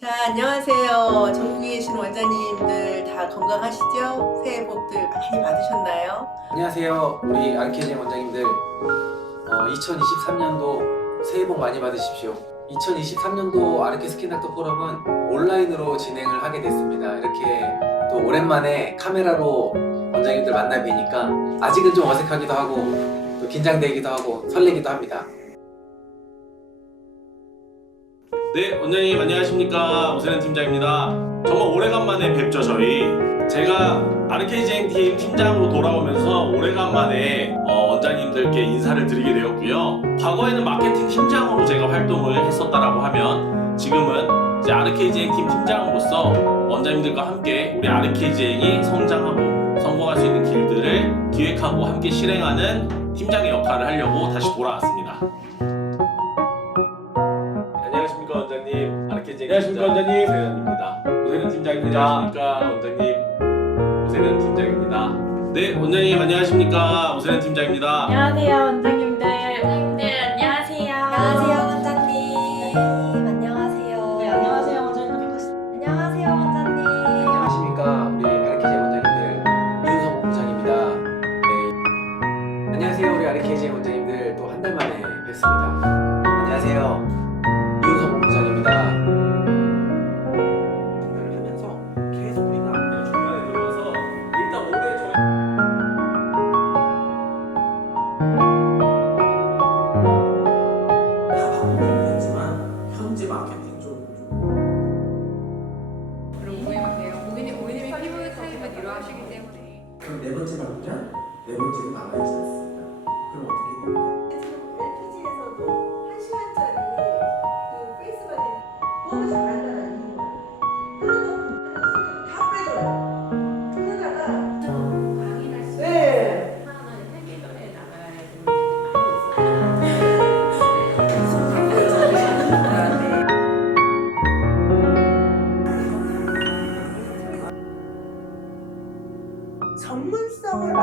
자, 안녕하세요. 전국에 계신 원장님들 다 건강하시죠? 새해 복들 많이 받으셨나요? 안녕하세요. 우리 아르케젠 원장님들. 어, 2023년도 새해 복 많이 받으십시오. 2023년도 아르케 스킨닥터 포럼은 온라인으로 진행을 하게 됐습니다. 이렇게 또 오랜만에 카메라로 원장님들 만나 뵈니까 아직은 좀 어색하기도 하고 또 긴장되기도 하고 설레기도 합니다. 네, 원장님 안녕하십니까 오세련 팀장입니다. 정말 오래간만에 뵙죠 저희. 제가 아르케이징 팀 팀장으로 돌아오면서 오래간만에 어, 원장님들께 인사를 드리게 되었고요. 과거에는 마케팅 팀장으로 제가 활동을 했었다라고 하면 지금은 이제 아르케이징 팀 팀장으로서 원장님들과 함께 우리 아르케이징이 성장하고 성공할 수 있는 길들을 기획하고 함께 실행하는 팀장의 역할을 하려고 다시 돌아왔습니다. 안녕하십니까, 원장님. 오세련입니다. 오세련 팀장입니다. 안녕하십니까 원장님. 오세련 팀장입니다. 네 원장님 안녕하십니까. 오세련 팀장입니다. 안녕하세요 원장님들. 원장님들 안녕하세요. 안녕하세요 원장님. 안녕하세요. 네 안녕하세요 원장님들 반갑습니다 안녕하세요 원장님. 안녕하십니까 우리 아르케젠 원장님들. 이윤성 본부장입니다. 네. 안녕하세요 우리 아르케젠 원장님들. 또 한 달 만에 뵙습니다. 안녕하세요 마케팅 쪽. 그럼 고객님께요. 고객님, 고객님이 피부 타입을 이러하시기 때문에. 그럼 네 번째 바꾸면 네 번째는 나가야지 않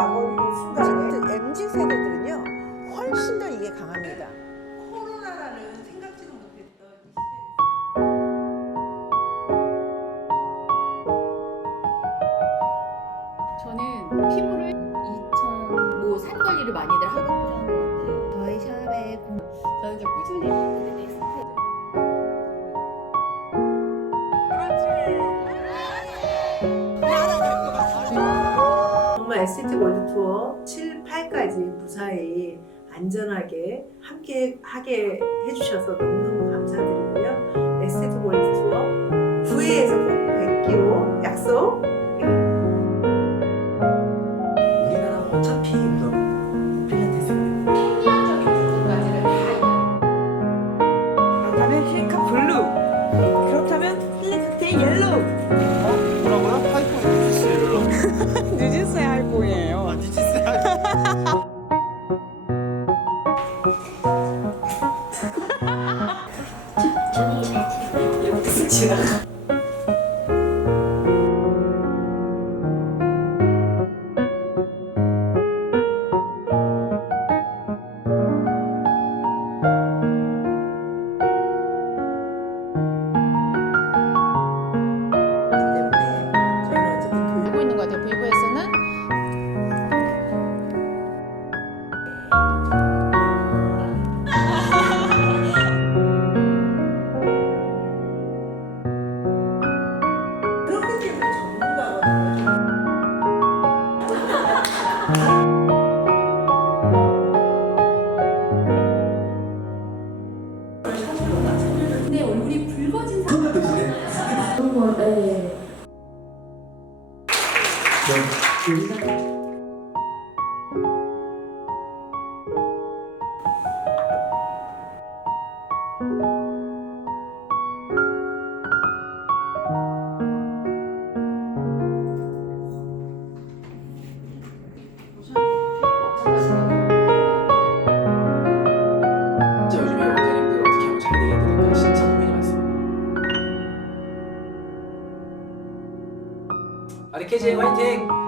나버리는 순간에 MZ 세대들은요 훨씬 더 이게 강합니다. 코로나라는 생각지도 못했던 이 시대에서 저는 피부를 2000, 뭐, 살 관리를 많이들 하고 필요한 것 같아요. 저희 샵에 공... 정말 에스테틱 월드 투어 7, 8까지 무사히 안전하게 함께 하게 해주셔서 너무너무 감사드리고요. 때문에 근데 얼굴이 붉어진 진짜 아리케제 화이팅!